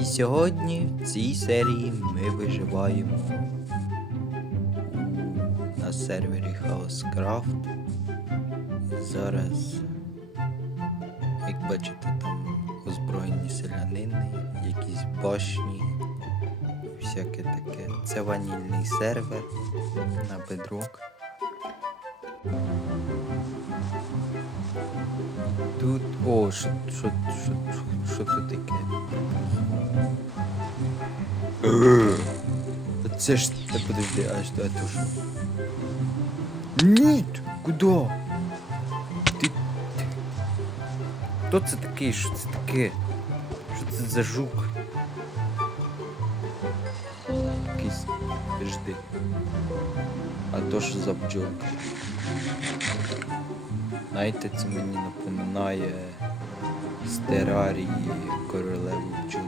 І сьогодні в цій серії ми виживаємо на сервері Housecraft. Зараз, як бачите, там озброєні селянини, якісь башні, всяке таке. Це ванільний сервер на Bedrock. Тут. О, що, що, що, що, що тут таке? Це ж. Та подожди, а то що? Ні! Куди? Ти. Хто це такий? Що це таке? Що це за жук? Якийсь. Жди. А то що за бджолка? Знаєте, це мені напоминає з терарії королеву бджолу.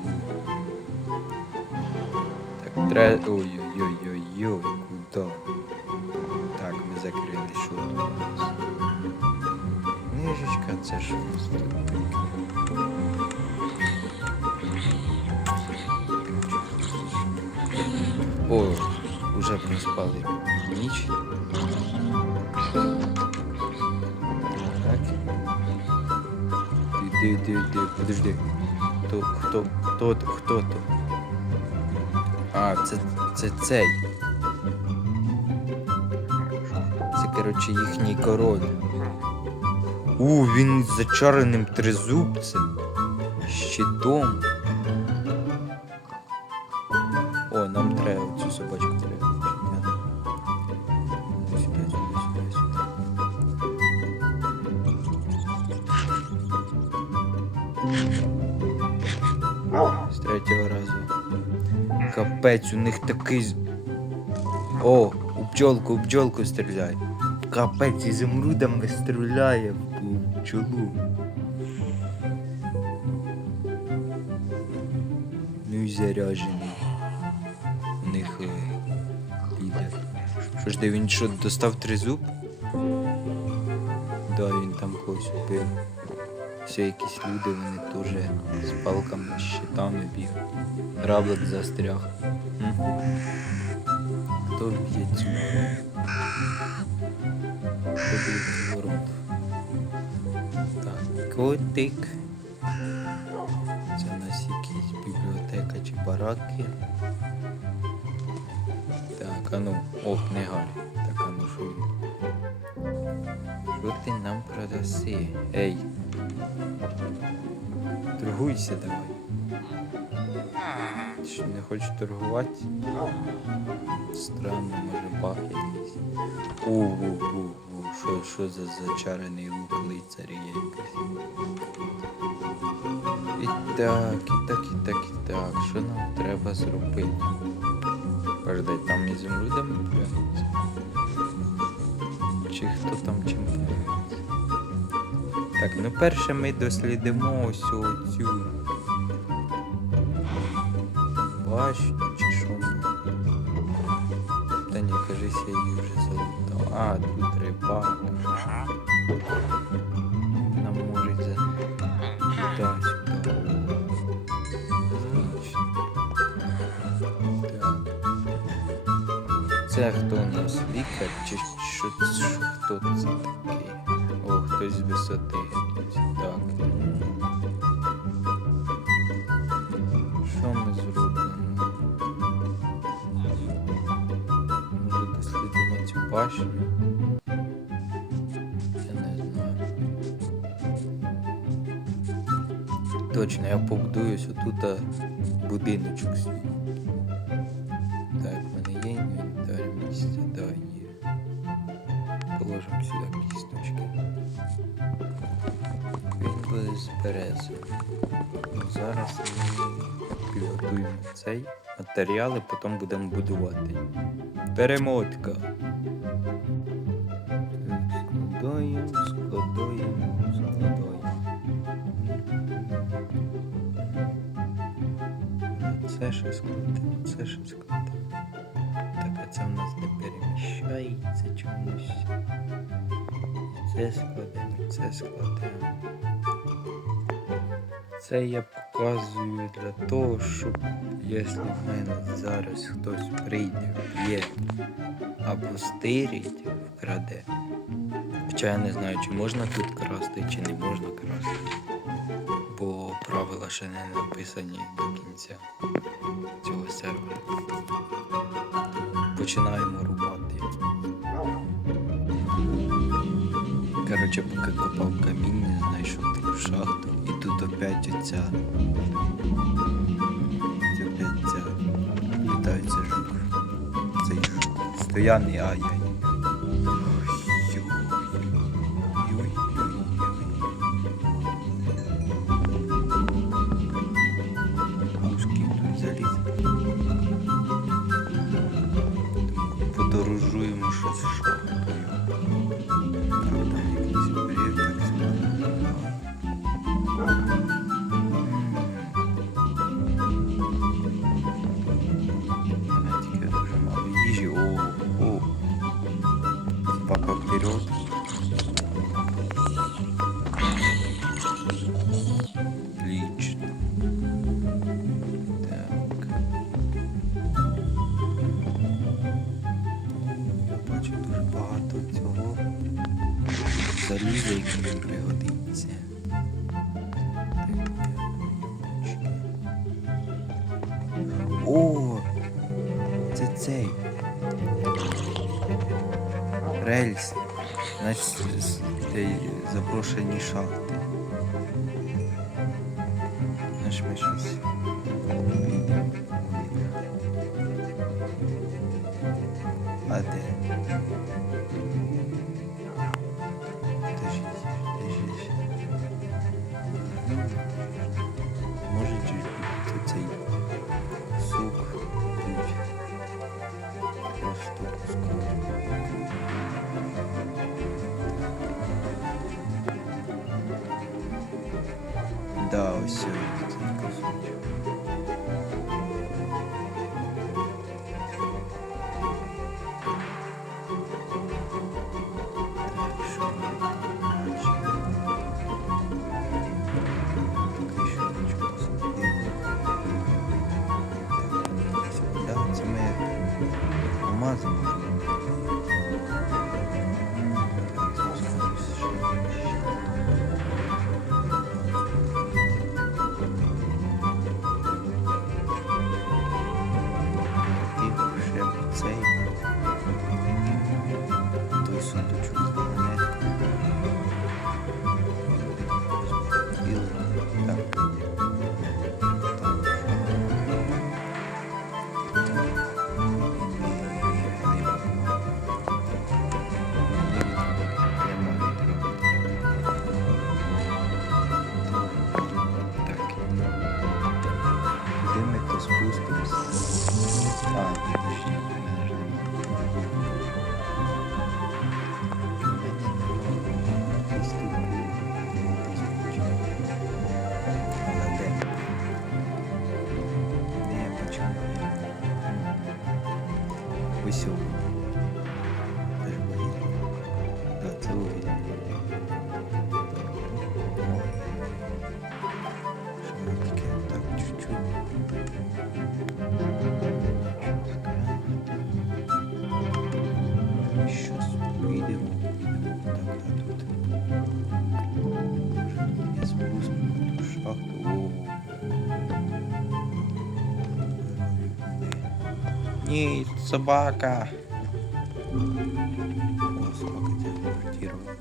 Так, треба. Ой-ой-ой-ой-ой, куди? Так, ми закрили, що тут. Книжечка, це що у? О, уже проспали ніч. Іди, іди, іди, подожди. Хто, хто, хто, то- хто то? А, це, це цей. Це, коротше, їхній король. У, він зачареним тризубцем. Щитом. Капець, у них такий. О, у бджолку, у бджолку стріляй. Капець ізумрудами стріляє в бджолу. Ну і заряджений. У них е, лідер. Що ж де він що, достав тризуб? Да, він там когось убив. Все якісь люди, вони теж з палками, з щитами бігають. Раблик застряг. Хто б'є цю? Хто? Так, котик. Це у нас якісь бібліотека чи бараки. Так, а ну, о, книга. Так, продаси? Ей. Торгуйся давай. Ти що не хочеш торгувати? Странно, може бах якийсь. У, у, у, у, що, що за зачарений лук лицарі є якийсь. І так, і так, і так, і так. Що нам треба зробити? Пождай, там ізумрудами прятаться? Чи хто там чим прятаться? Так, ну перше ми дослідимо ось цю башню чи що. Та ні, кажись, я її вже залутав. А, тут рибак. Нам може за. Так. Це хто у нас лікар чи що що- Хто це такий? Хтось з висоти. Хтось. Так. Що ми зробимо? Може дослідимо цю башню? Я не знаю. Точно, я побудуюсь отут будиночок свій. Берези. Зараз ми підготуємо цей матеріал і потім будемо будувати. Перемотка. Складаємо, складаємо, складаємо. Це ще складаємо, це ще складаємо. Так, а це в нас не переміщається чомусь. Це складемо, це складемо. Це я показую для того, щоб якщо в мене зараз хтось прийде, вб'є або стирить, вкраде. Хоча я не знаю, чи можна тут красти, чи не можна красти. Бо правила ще не написані до кінця цього сервера. Починаємо рубати. Коротше, поки копав каміння, знайшов таку шахту. Тут опять оця. Це опять ця. Вітаються жук. Цей жук. Стояний ай-яй. Заліза, яке мені пригодиться. О! Це цей. Рельс. Значить, з- з- шахти. Знаєш, ми щось Да, Ні, собака. О, собака телепортировала.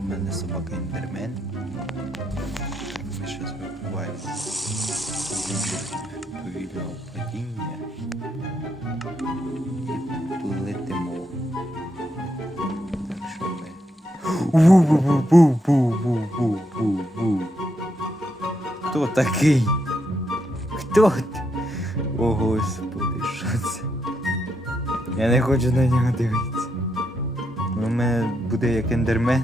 У мене собака індермен. Ми щось випиваємо. Повільного падіння. Хто такий? Хто? О, господи, що це? Я не хочу на нього дивитися. У мене буде як ендермен.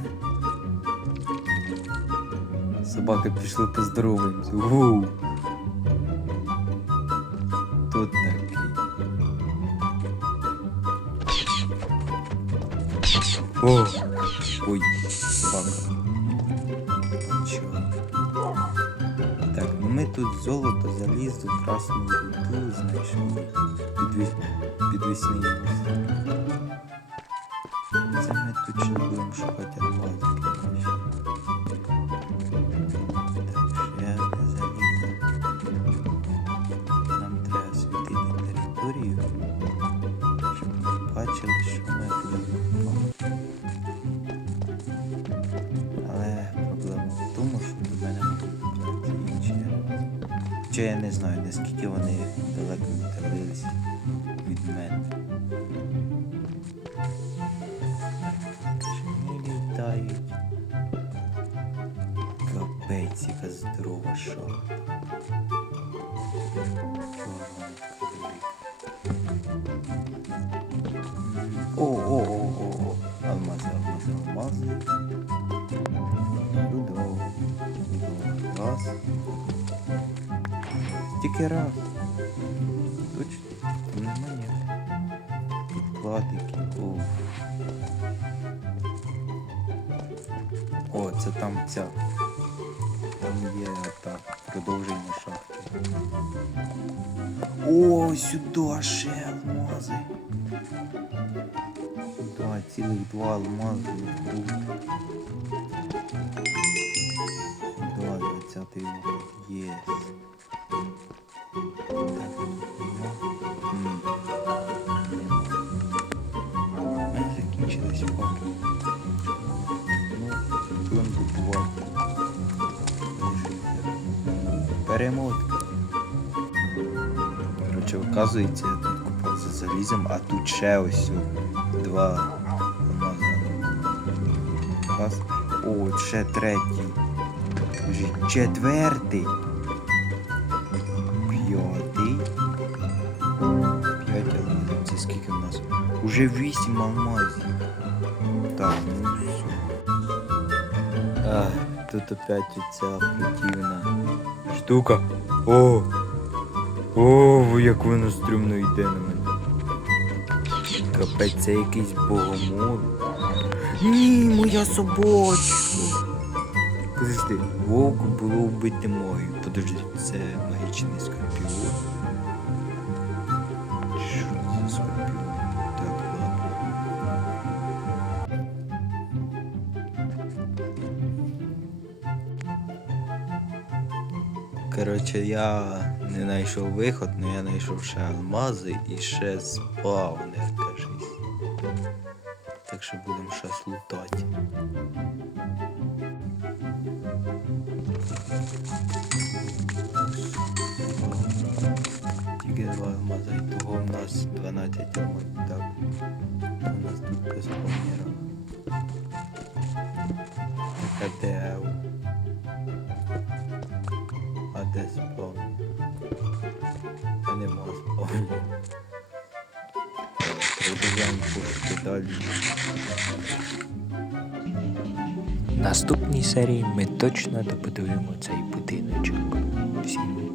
Собаки пішли поздороваємося. Ву. Тут такий. О! Ой, собака. ми тут золото, залізо, красну руду знайшли. Підві... Підвісний. Це ми тут ще будемо шукати алмазики Хоча я не знаю, наскільки вони далеко віддалилися від мене. Вони літають? Капець, яка здорова шахта. Тільки раз. Точно. Нема ніяких. Підкладики. О. О, це там ця. Там є та продовження шахти. О, сюди ще алмази. Да, цілих два алмази. Оказується, я тут купався залізом, а тут ще ось два. О, ще третій. Вже четвертий. П'ятий. П'ять алмазів. Це скільки в нас? Уже вісім алмазів. Так, ну все. А, тут опять оця противна штука. О! О, як воно стрімно йде на мене. Капець, це якийсь богомол. Ні, моя собачка. Подожди, вовку було вбити магію. Подожди, це магічний скорпіон. Що це за скорпіон? Так, ладно. Коротше, я не знайшов виход, але я знайшов ще алмази і ще спавнер, кажись. Так що будемо щось лутати. Тільки два алмази, того в нас 12 алмазів. Пошуки далі. В наступній серії ми точно добудуємо цей будиночок. Всім